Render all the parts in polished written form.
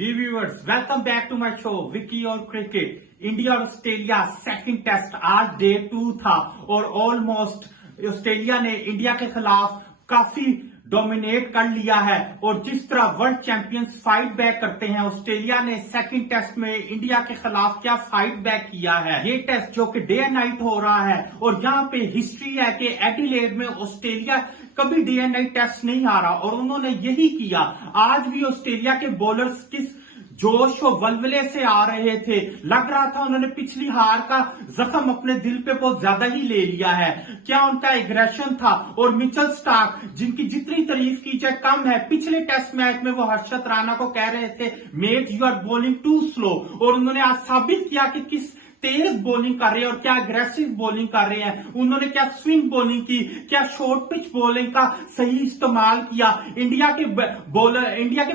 Ji viewers, welcome back to my show Vicky और cricket. India और Australia second test आज day 2 था और ऑलमोस्ट ऑस्ट्रेलिया ने इंडिया के खिलाफ काफी डोमिनेट कर लिया है। और जिस तरह वर्ल्ड चैंपियंस फाइट बैक करते हैं, ऑस्ट्रेलिया ने सेकंड टेस्ट में इंडिया के खिलाफ क्या फाइट बैक किया है। ये टेस्ट जो कि डे एंड नाइट हो रहा है और यहाँ पे हिस्ट्री है कि एडिलेड में ऑस्ट्रेलिया कभी डे एंड नाइट टेस्ट नहीं हारा और उन्होंने यही किया। आज भी ऑस्ट्रेलिया के बॉलर्स किस जोश और वलवले से आ रहे थे, लग रहा था उन्होंने पिछली हार का जख्म अपने दिल पे बहुत ज्यादा ही ले लिया है। क्या उनका एग्रेशन था। और मिचेल स्टार्क, जिनकी जितनी तारीफ की जाए कम है, पिछले टेस्ट मैच में वो हर्षद राणा को कह रहे थे mate you are bowling too slow, और उन्होंने आज साबित किया कि किस तेज बॉलिंग कर रहे हैं और क्या अग्रेसिव बॉलिंग कर रहे हैं। उन्होंने क्या स्विंग बॉलिंग की, क्या शॉर्ट पिच बॉलिंग का सही इस्तेमाल किया। इंडिया के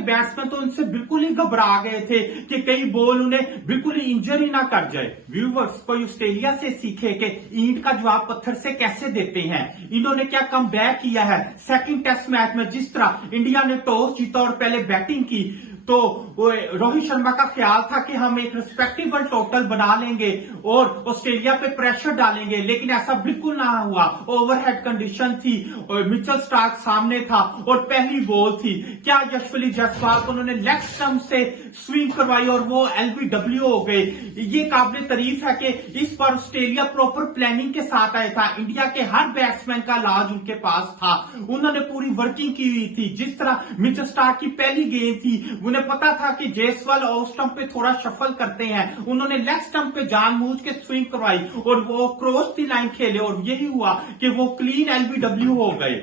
बैट्समैन तो उनसे बिल्कुल ही घबरा गए थे कि कई बॉल उन्हें बिल्कुल ही इंजरी ना कर जाए। व्यूवर्स, कोई ऑस्ट्रेलिया से सीखे कि ईंट का जवाब पत्थर से कैसे देते हैं। इन्होंने क्या कम बैक किया है सेकंड टेस्ट मैच में। जिस तरह इंडिया ने टॉस जीता और पहले बैटिंग की तो रोहित शर्मा का ख्याल था कि हम एक रिस्पेक्टेबल टोटल बना लेंगे और ऑस्ट्रेलिया पे प्रेशर डालेंगे, लेकिन ऐसा बिल्कुल ना हुआ। ओवरहेड कंडीशन थी और मिचेल स्टार्क सामने था और पहली बॉल थी। क्या यशस्वी जायसवाल को उन्होंने लेग स्टंप से स्विंग करवाई और वो एलबीडब्ल्यू हो गए। ये काबिल तारीफ है कि इस बार ऑस्ट्रेलिया प्रॉपर प्लानिंग के साथ आया था। इंडिया के हर बैट्समैन का इलाज उनके पास था, उन्होंने पूरी वर्किंग की हुई थी। जिस तरह मिचेल स्टार्क की पहली गेंद थी, उन्हें पता था कि जायसवाल ऑफ स्टंप पे थोड़ा शफल करते हैं, उन्होंने लेग स्टंप पे जानबूझ के स्विंग करवाई और वो क्रॉस दी लाइन खेले और यही हुआ कि वो क्लीन एलबीडब्ल्यू हो गए।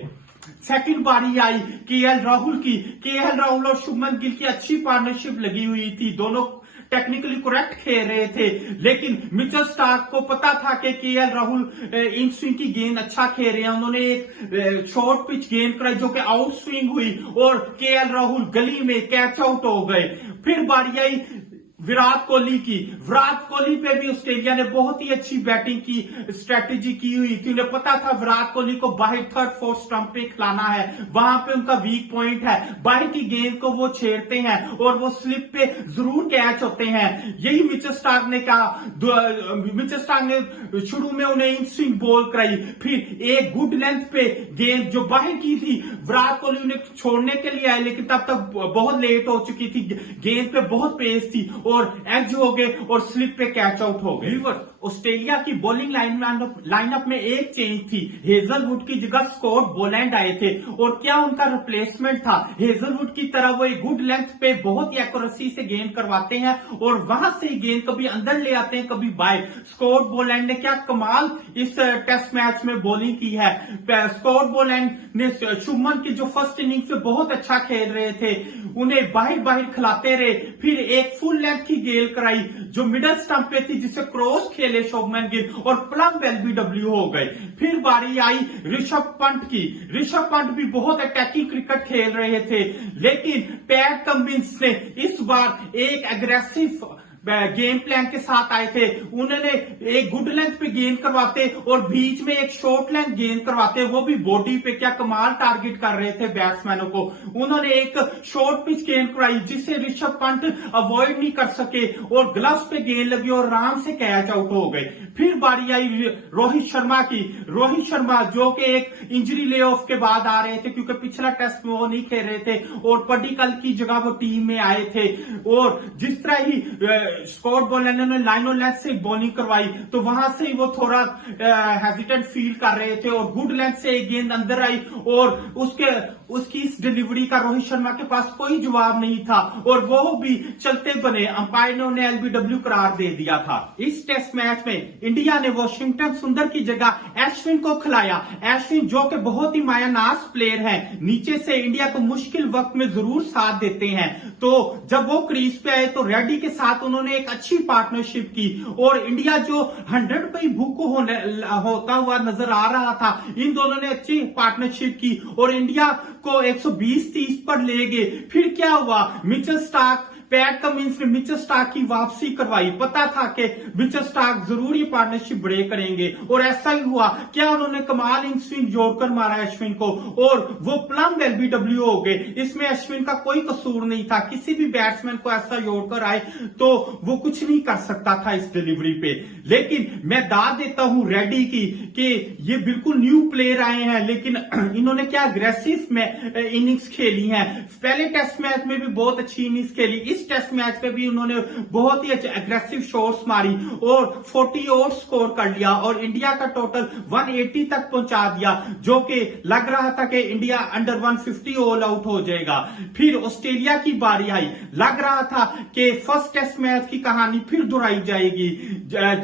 सेकंड बारी आई केएल राहुल की। केएल राहुल और शुभमन गिल की अच्छी पार्टनरशिप लगी हुई थी, दोनों टेक्निकली करेक्ट खेल रहे थे, लेकिन मिचेल स्टार्क को पता था कि केएल राहुल इन स्विंग की गेंद अच्छा खेल रहे हैं। उन्होंने एक शॉर्ट पिच गेंद कराई जो कि आउट स्विंग हुई और केएल राहुल गली में कैच आउट हो गए। फिर बारी आई विराट कोहली की। विराट कोहली पे भी ऑस्ट्रेलिया ने बहुत ही अच्छी बैटिंग की स्ट्रेटेजी की हुई थी। उन्हें पता था विराट कोहली को बाहर थर्ड फोर्थ स्टंप पे खिलाना है, वहां पे उनका वीक पॉइंट है। बाहर की गेंद को वो छेड़ते हैं और वो स्लिप पे जरूर कैच होते हैं। यही मिचेल स्टार्क ने कहा। मिचेल स्टार्क ने शुरू में उन्हें इन स्विंग बॉल कराई, फिर एक गुड लेंथ पे गेंद जो बाहर की थी, विराट कोहली उन्हें छोड़ने के लिए आए, लेकिन तब तक बहुत लेट हो चुकी थी, गेंद पे बहुत पेस थी और एज हो गए और स्लिप पे कैच आउट हो गए। ऑस्ट्रेलिया की बॉलिंग लाइनअप में एक चेंज थी। हेजलवुड की जगह स्कॉट बोलैंड आए थे और क्या उनका रिप्लेसमेंट था। हेजलवुड की तरह वो एक गुड लेंथ पे बहुत ही एक्यूरेसी से गेंद करवाते हैं और वहां से गेंद कभी अंदर ले आते हैं कभी बाहर। स्कॉट बोलैंड ने क्या कमाल इस टेस्ट मैच में बॉलिंग की है। स्कॉट बोलैंड ने शुभमन की जो फर्स्ट इनिंग से बहुत अच्छा खेल रहे थे, उन्हें बाहर खिलाते रहे, फिर एक फुल लेंथ की गेंद कराई जो मिडल स्टंप पे थी, जिसे क्रॉस खेले शुभमन गिल और प्लम एलबीडब्ल्यू हो गए। फिर बारी आई ऋषभ पंत की। ऋषभ पंत भी बहुत अटैकिंग क्रिकेट खेल रहे थे, लेकिन पैट कमिंस ने इस बार एक एग्रेसिव गेम प्लान के साथ आए थे। उन्होंने एक गुड लेंथ पे गेंद करवाते और बीच में एक शॉर्ट लेंथ गेंद करवाते, वो भी बॉडी पे। क्या कमाल टारगेट कर रहे थे बैट्समैनों को। उन्होंने एक शॉर्ट पिच गेंद कराई जिसे ऋषभ पंत अवॉइड नहीं कर सके और ग्लव्स पे गेंद लगी और आराम से कैच आउट हो गए। फिर बारी आई रोहित शर्मा की। रोहित शर्मा जो कि एक इंजरी ले ऑफ के बाद आ रहे थे, क्योंकि पिछला टेस्ट में वो नहीं खेल रहे थे और पडिक्कल की जगह वो टीम में आए थे। और जिस तरह ही स्कॉट बोलैंड ने लाइन और लेंथ से बॉलिंग करवाई तो वहां से ही वो थोड़ा हेजिटेंट फील कर रहे थे और गुड लेंथ से एक गेंद अंदर आई और उसकी इस डिलीवरी का रोहित शर्मा के पास कोई जवाब नहीं था और वो भी चलते बने। अंपायर ने उन्हें एलबीडब्ल्यू करार दे दिया था। इस टेस्ट मैच में इंडिया ने वॉशिंगटन सुंदर की जगह अश्विन को खिलाया। अश्विन जो कि बहुत ही मायानाज प्लेयर है, नीचे से इंडिया को मुश्किल वक्त में जरूर साथ देते हैं। तो जब वो क्रीज पे आए तो रेड्डी के साथ उन्होंने एक अच्छी पार्टनरशिप की और इंडिया जो 100 पे भूखो होता हुआ नजर आ रहा था, इन दोनों ने अच्छी पार्टनरशिप की और इंडिया को 120-30 पर ले गए। फिर क्या हुआ, मिचेल स्टार्क पैट कमिंस ने मिचेल स्टार्क की वापसी करवाई। पता था कि मिचेल स्टार्क जरूर ये पार्टनरशिप ब्रेक करेंगे और ऐसा ही हुआ। क्या उन्होंने कमाल इन स्विंग जोड़कर मारा अश्विन को और वो प्लम एलबीडब्ल्यू हो गए। इसमें अश्विन का कोई कसूर नहीं था। किसी भी बैट्समैन को ऐसा जोड़कर आए तो वो कुछ नहीं कर सकता था इस डिलीवरी पे। लेकिन मैं दाद देता हूं रेड्डी की कि ये बिल्कुल न्यू प्लेयर आए हैं, लेकिन इन्होंने क्या अग्रेसिव में इनिंग्स खेली है। पहले टेस्ट मैच में भी बहुत अच्छी इनिंग्स खेली, इस टेस्ट मैच में भी उन्होंने बहुत ही अग्रेसिव शॉट्स मारी और 40 और स्कोर कर लिया और इंडिया का टोटल 180 तक पहुंचा दिया, जो कि लग रहा था कि इंडिया अंडर 150 ऑल आउट हो जाएगा। फिर ऑस्ट्रेलिया की बारी आई, लग रहा था कि फर्स्ट टेस्ट मैच की कहानी फिर दोहराई जाएगी,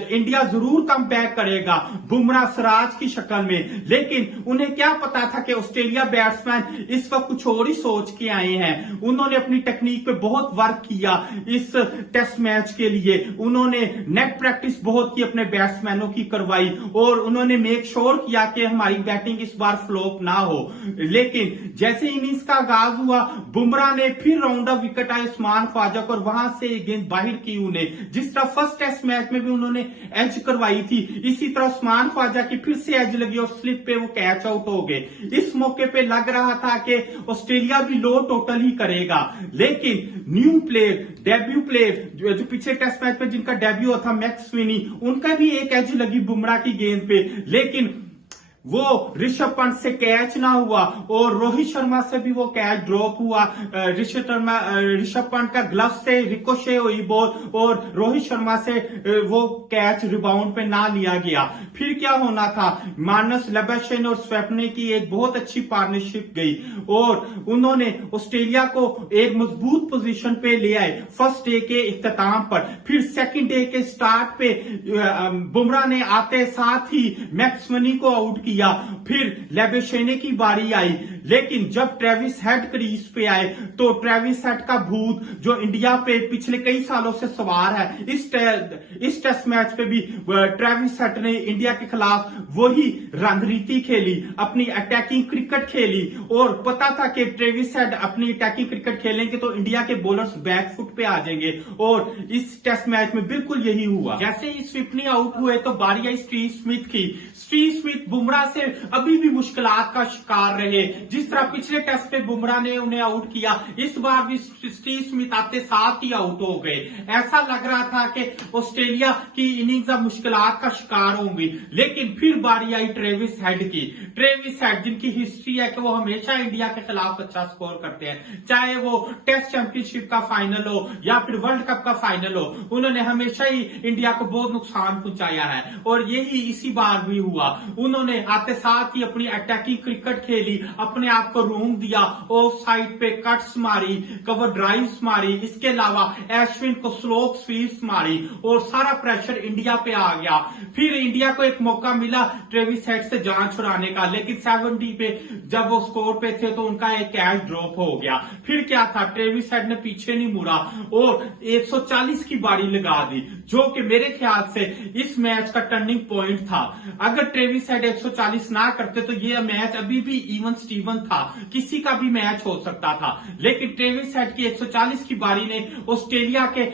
इंडिया जरूर कम बैक करेगा बुमराह सिराज की शक्ल में। लेकिन उन्हें क्या पता था कि ऑस्ट्रेलिया बैट्समैन इस वक्त कुछ और ही सोच के आए हैं। उन्होंने अपनी टेक्निक पे बहुत वर्क किया इस टेस्ट मैच के लिए। उन्होंने नेट प्रैक्टिस बहुत की, अपने बैट्समैनों की करवाई और उन्होंने मेक श्योर किया कि हमारी बैटिंग इस बार फ्लॉप ना हो। लेकिन जैसे इनिंग्स का आगाज हुआ, बुमराह ने फिर राउंड ऑफ विकेट आए उस्मान ख्वाजा को और वहां से गेंद बाहर की उन्हें। जिस तरह फर्स्ट टेस्ट मैच में भी उन्होंने एज करवाई थी, इसी तरह उस्मान ख्वाजा की फिर से एज लगी और स्लिप पे वो कैच आउट हो गए। इस मौके पे लग रहा था कि ऑस्ट्रेलिया भी लो टोटल ही करेगा, लेकिन न्यू प्लेयर, डेब्यू प्लेयर जो पिछले टेस्ट मैच में जिनका डेब्यू था मैक्स स्विनी, उनका भी एक एज लगी बुमराह की गेंद पे, लेकिन वो ऋषभ पंत से कैच ना हुआ और रोहित शर्मा से भी वो कैच ड्रॉप हुआ। ऋषभ पंत का ग्लव से रिकोशे हुई बॉल और रोहित शर्मा से वो कैच रिबाउंड पे ना लिया गया। फिर क्या होना था, मानस लेबेशन और स्वैपने की एक बहुत अच्छी पार्टनरशिप गई और उन्होंने ऑस्ट्रेलिया को एक मजबूत पोजीशन पे ले आए फर्स्ट डे के इख्तिताम पर। फिर सेकंड डे के स्टार्ट पे बुमराह ने आते साथ ही मैक्समनी को आउट किया। फिर लेबेशेने की बारी आई, लेकिन जब ट्रेविस हेड क्रीज पे आए तो ट्रेविस हेड का भूत जो इंडिया पे पिछले कई सालों से सवार है, इस टेस्ट मैच पे भी ट्रेविस हेड ने इंडिया के खिलाफ वही रणनीति खेली, अपनी अटैकिंग क्रिकेट खेली और पता था कि ट्रेविस हेड अपनी अटैकिंग क्रिकेट खेलेंगे तो इंडिया के बॉलर्स बैक फुट पे आ जाएंगे और इस टेस्ट मैच में बिल्कुल यही हुआ। जैसे ही स्विफ्टली आउट हुए तो बारी आई स्टीव स्मिथ की। स्टीव स्मिथ बुमराह से अभी भी मुश्किलात का शिकार रहे। जिस तरह पिछले टेस्ट पे बुमराह ने उन्हें आउट किया, इस बार भी स्टीव स्मिथ आते साथ ही आउट हो गए। ऐसा लग रहा था कि ऑस्ट्रेलिया की इनिंग्स अब मुश्किलात का शिकार होंगी, लेकिन फिर बारी आई ट्रेविस हेड की। ट्रेविस हेड जिनकी हिस्ट्री है कि वो हमेशा इंडिया के खिलाफ अच्छा स्कोर करते हैं, चाहे वो टेस्ट चैंपियनशिप का फाइनल हो या फिर वर्ल्ड कप का फाइनल हो, उन्होंने हमेशा ही इंडिया को बहुत नुकसान पहुंचाया है और यही इसी बार भी हुआ। उन्होंने आते साथ ही अपनी अटैकिंग क्रिकेट खेली, अपने आप को रूम दिया, ऑफ साइड पे कट्स मारी, कवर ड्राइव्स मारी, इसके अलावा अश्विन को स्लो स्वीप्स मारी और सारा प्रेशर इंडिया पे आ गया। फिर इंडिया को एक मौका मिला ट्रेविस हेड से जान छुड़ाने का, लेकिन 70 पे जब वो स्कोर पे थे तो उनका एक कैच ड्रॉप हो गया। फिर क्या था, ट्रेविस हेड ने पीछे नहीं मुड़ा और 140 की बारी लगा दी, जो कि मेरे ख्याल से इस मैच का टर्निंग पॉइंट था। अगर ट्रेविस हेड 140 ना करते तो ये मैच अभी भी इवन स्टीवन था, किसी का भी मैच हो सकता था, लेकिन ट्रेविस हेड की 140 की बारी ने ऑस्ट्रेलिया के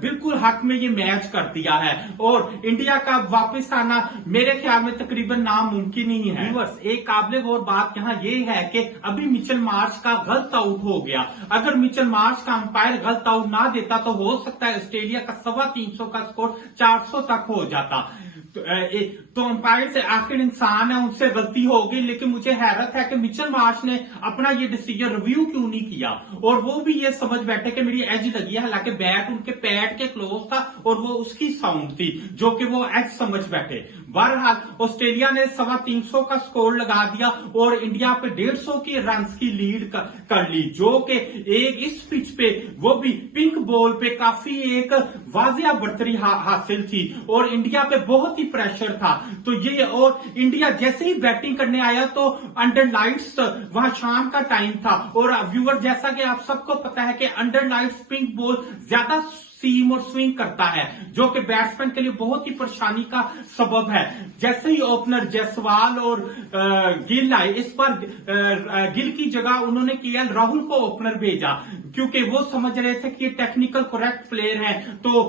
बिल्कुल हक में ये मैच कर दिया है और इंडिया का वापस आना मेरे ख्याल में तकरीबन नामुमकिन ही है। एक काबिल गौर बात यहाँ ये है कि अभी मिचेल मार्श का गलत आउट हो गया। अगर मिचेल मार्श का अंपायर गलत आउट ना देता तो हो सकता है ऑस्ट्रेलिया का 350 का स्कोर 400 तक हो जाता। तो अंपायर से आखिर इंसान है, उनसे गलती होगी, लेकिन मुझे हैरत है कि मिचेल मार्श ने अपना ये डिसीजन रिव्यू क्यों नहीं किया और वो भी ये समझ बैठे कि मेरी एज लगी है, हालांकि बैट उनके पैड के क्लोज था और वो उसकी साउंड थी जो कि वो एज समझ बैठे। बहरहाल ऑस्ट्रेलिया ने 350 का स्कोर लगा दिया और इंडिया पे 150 की रन की लीड कर ली, जो कि एक इस पिच पे वो भी पिंक बॉल पे काफी एक वाजिया बढ़तरी हासिल थी और इंडिया पे बहुत ही प्रेशर था। तो ये और इंडिया जैसे ही बैटिंग करने आया तो अंडर लाइट्स वहां शाम का टाइम था और व्यूअर जैसा कि आप सबको पता है कि अंडर लाइट्स पिंक बॉल ज्यादा सीम और स्विंग करता है, जो कि बैट्समैन के लिए बहुत ही परेशानी का सबब है। जैसे ही ओपनर जायसवाल और गिल आए, इस पर गिल की जगह उन्होंने केएल राहुल को ओपनर भेजा क्योंकि वो समझ रहे थे कि ये टेक्निकल करेक्ट प्लेयर है तो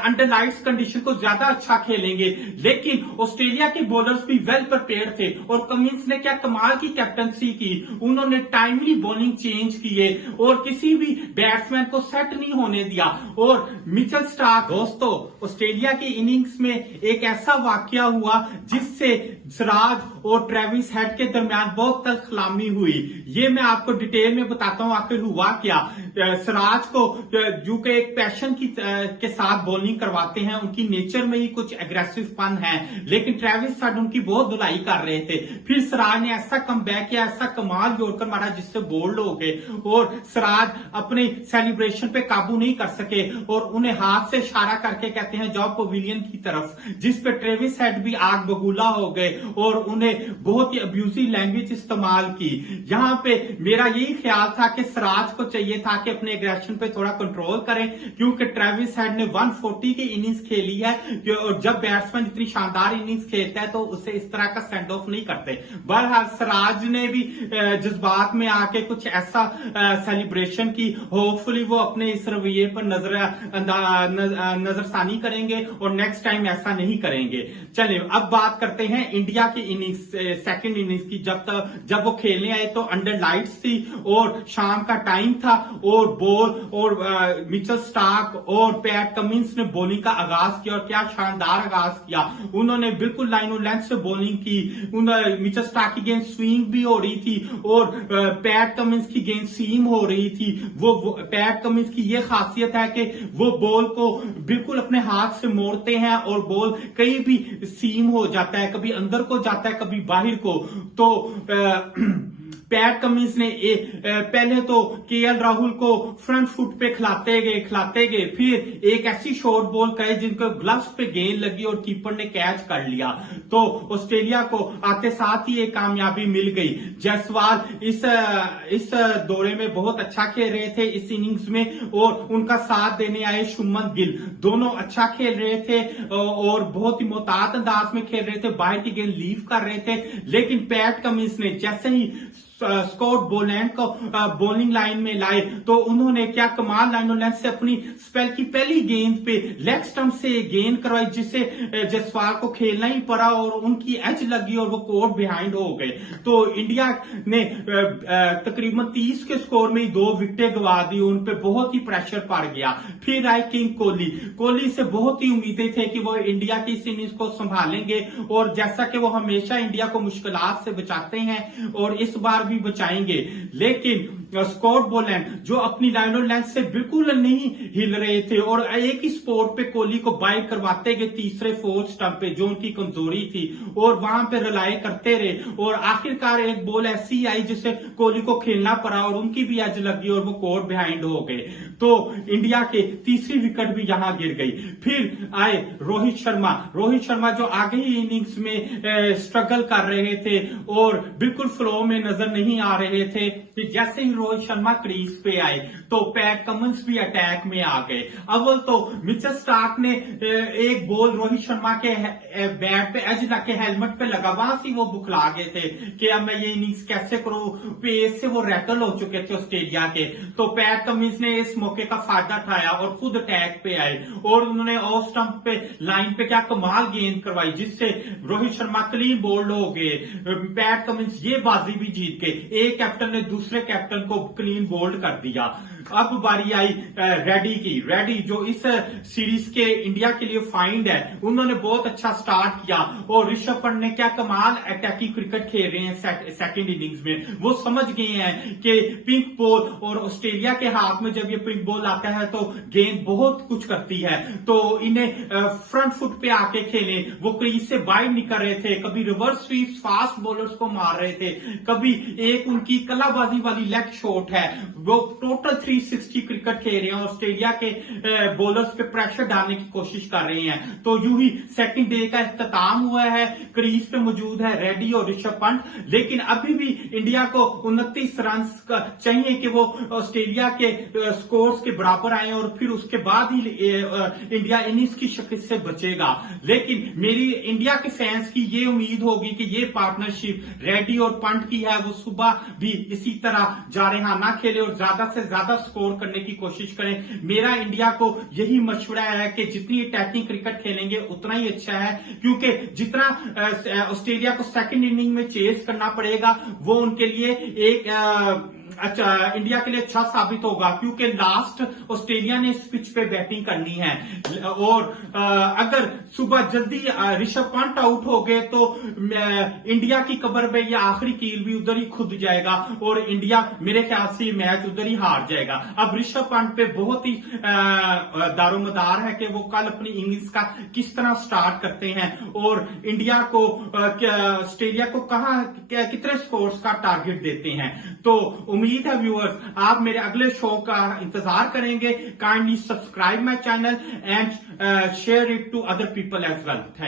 अंडर लाइट्स कंडीशन को ज्यादा अच्छा खेलेंगे। लेकिन ऑस्ट्रेलिया के बॉलर्स भी वेल प्रिपेयर्ड थे और कमिंस ने क्या कमाल की कैप्टनसी की, उन्होंने टाइमली बॉलिंग चेंज किए और किसी भी बैट्समैन को सेट नहीं होने दिया। और मिचेल स्टार्क, दोस्तों ऑस्ट्रेलिया की इनिंग्स में एक ऐसा वाकया हुआ जिससे सिराज और ट्रेविस हेड के दरमियान बहुत तल्खलामी हुई। ये मैं आपको डिटेल में बताता हूं आखिर हुआ क्या। सिराज को जो कि एक पैशन के साथ बॉलिंग करवाते हैं, उनकी नेचर में ही कुछ एग्रेसिव पन है, लेकिन ट्रेविस हेड उनकी बहुत धुलाई कर रहे थे। फिर सिराज ने ऐसा कमबैक किया, ऐसा कमाल जोड़कर मारा जिससे बोल्ड हो गए और सिराज अपने सेलिब्रेशन पे काबू नहीं कर सके और उन्हें हाथ से इशारा करके कहते हैं जाओ पवेलियन की तरफ, जिस पे ट्रेविस हेड भी आग बबूला हो गए और उन्हें बहुत ही अब्यूजिव लैंग्वेज इस्तेमाल की। यहाँ पे मेरा यही ख्याल था कि सिराज को चाहिए था कि अपने एग्रेशन पे थोड़ा कंट्रोल करें क्योंकि ट्रेविस हेड ने 140 की इनिंग्स खेली है और जब बैट्समैन इतनी शानदार इनिंग्स खेलता है तो उसे इस तरह का सेंड ऑफ नहीं करते। बहरहाल सिराज ने भी जज्बात में आके कुछ ऐसा सेलिब्रेशन की, होपफुली वो अपने इस रवैये पर नजरसानी करेंगे और नेक्स्ट टाइम ऐसा नहीं करेंगे। चलिए अब बात करते हैं इंडिया की इनिंग्स, सेकंड इनिंग्स की। जब वो खेलने आए तो अंडर लाइट्स थी और शाम का टाइम था और बॉल और मिचेल स्टार्क और पैट कमिंस ने बॉलिंग का आगाज किया और क्या शानदार आगाज किया। उन्होंने बिल्कुल लाइन और लेंथ से बॉलिंग की। मिचेल स्टार्क की गेंद स्विंग भी हो रही थी और पैट कमिंस की गेंद सीम हो रही थी। वो पैट कमिंस की ये खासियत है कि वो बॉल को बिल्कुल अपने हाथ से मोड़ते हैं और बॉल कहीं भी सीम हो जाता है, कभी अंदर को जाता है कभी बाहर को। तो पैट कमिंस ने पहले तो केएल राहुल को फ्रंट फुट पे खिलाते गए, फिर एक ऐसी शॉर्ट बॉल करे जिनको ग्लव्स पे गेंद लगी और कीपर ने कैच कर लिया। तो ऑस्ट्रेलिया को आते साथ ही एक कामयाबी मिल गई। जायसवाल इस दौरे में बहुत अच्छा खेल रहे थे इस इनिंग्स में और उनका साथ देने आए शुभमन गिल, दोनों अच्छा खेल रहे थे और बहुत ही मोहतात अंदाज में खेल रहे थे, बाहर की गेंद लीव कर रहे थे। लेकिन पैट कमिंस ने जैसे ही स्कॉट बोलैंड को बॉलिंग लाइन में लाए तो उन्होंने क्या कमाल लाइन और लेंथ से अपनी स्पेल की पहली गेंद पे लेग स्टंप से गेंद करवाई जिससे जायसवाल को खेलना ही पड़ा और उनकी एज लगी और वो कोर्ट बिहाइंड हो गए। तो इंडिया ने तकरीबन 30 के स्कोर में ही 2 विकेटें गवा दी, उन पे बहुत ही प्रेशर पड़ गया। फिर आए किंग कोहली से बहुत ही उम्मीदें थे कि वो इंडिया की इस इनिंग्स को संभालेंगे और जैसा कि वो हमेशा इंडिया को मुश्किलात से बचाते हैं और इस बार भी बचाएंगे। लेकिन स्कॉट बोलैंड जो अपनी लाइन और लेंथ से बिल्कुल नहीं हिल रहे थे और एक ही स्पॉट पे कोहली को बाइट करवाते गए तीसरे फोर्थ स्टंप पे जो उनकी कमजोरी थी और वहां पे रिलाय करते रहे और आखिरकार एक बॉल ऐसी आई जिससे कोहली को खेलना पड़ा और उनकी भी एज लगी और वो कोर्ट बिहाइंड हो गए। तो इंडिया के तीसरी विकेट भी यहां गिर गई। फिर आए रोहित शर्मा जो आगे ही इनिंग्स में स्ट्रगल कर रहे थे और बिल्कुल फ्लो में नजर नहीं आ रहे थे। फिर जैसे ही रोहित शर्मा क्रीज पे आए तो पैट कमिंस भी अटैक में आ गए। अव्वल तो मिचेल स्टार्क ने एक बॉल रोहित शर्मा के बैट पे एज लग के हेलमेट पे लगा, वहां से वो बुखला गए थे कि अब मैं ये इनिंग्स कैसे करूं, पेस से वो रैटल हो चुके थे ऑस्ट्रेलिया के। तो पैट कमिंस ने इस मौके का फायदा उठाया और खुद अटैक पे आए और उन्होंने ऑफ स्टंप पे लाइन पे क्या कमाल गेंद करवाई जिससे रोहित शर्मा क्लीन बोल्ड हो गए। पैट कमिंस ये बाजी भी जीत गए। एक कैप्टन ने दूसरे कैप्टन को क्लीन बोल्ड कर दिया। अब बारी आई रेडी जो इस सीरीज के इंडिया के लिए फाइंड है, उन्होंने बहुत अच्छा स्टार्ट किया और ऋषभ पंत ने क्या कमाल अटैकिंग क्रिकेट खेल रहे हैं सेकंड इनिंग्स में। वो समझ गए हैं कि पिंक बॉल और ऑस्ट्रेलिया के हाथ में जब ये पिंक बॉल आता है तो गेंद बहुत कुछ करती है, तो इन्हें फ्रंट फुट पे आके खेले। वो क्रीज से बाहर निकल रहे थे, कभी रिवर्स स्वीप फास्ट बॉलर्स को मार रहे थे, कभी एक उनकी कलाबाजी वाली लेग शॉट है वो टोटल 3 360 क्रिकेट खेल रहे हैं, ऑस्ट्रेलिया के बॉलर्स पे प्रेशर डालने की कोशिश कर रहे हैं। तो यूं ही सेकंड डे का इख्तिताम हुआ है, क्रीज पे मौजूद है रेड्डी और ऋषभ पंत, लेकिन अभी भी इंडिया को 29 रन चाहिए कि वो ऑस्ट्रेलिया के स्कोर्स के बराबर आए और फिर उसके बाद ही इंडिया इनिंग्स की शिकस्त से बचेगा। लेकिन मेरी इंडिया के फैंस की ये उम्मीद होगी कि ये पार्टनरशिप रेड्डी और पंत की है, वो सुबह भी इसी तरह जारहाना खेले और ज्यादा से ज्यादा स्कोर करने की कोशिश करें। मेरा इंडिया को यही मशवरा है कि जितनी अटैकिंग क्रिकेट खेलेंगे उतना ही अच्छा है, क्योंकि जितना ऑस्ट्रेलिया को सेकंड इनिंग में चेस करना पड़ेगा वो उनके लिए एक अच्छा इंडिया के लिए अच्छा साबित होगा, क्योंकि लास्ट ऑस्ट्रेलिया ने इस पिच पे बैटिंग करनी है और अगर सुबह जल्दी ऋषभ पंत आउट हो गए तो इंडिया की कब्र में यह आखिरी कील भी उधर ही खुद जाएगा और इंडिया मेरे ख्याल से मैच उधर ही हार जाएगा। अब ऋषभ पंत पे बहुत ही दारोमदार है कि वो कल अपनी इनिंग्स का किस तरह स्टार्ट करते हैं और इंडिया को ऑस्ट्रेलिया को कितने स्कोर्स का टारगेट देते हैं। तो उम्मीद है व्यूअर्स आप मेरे अगले शो का इंतजार करेंगे। Kindly subscribe my channel and share it to other people as well. Thank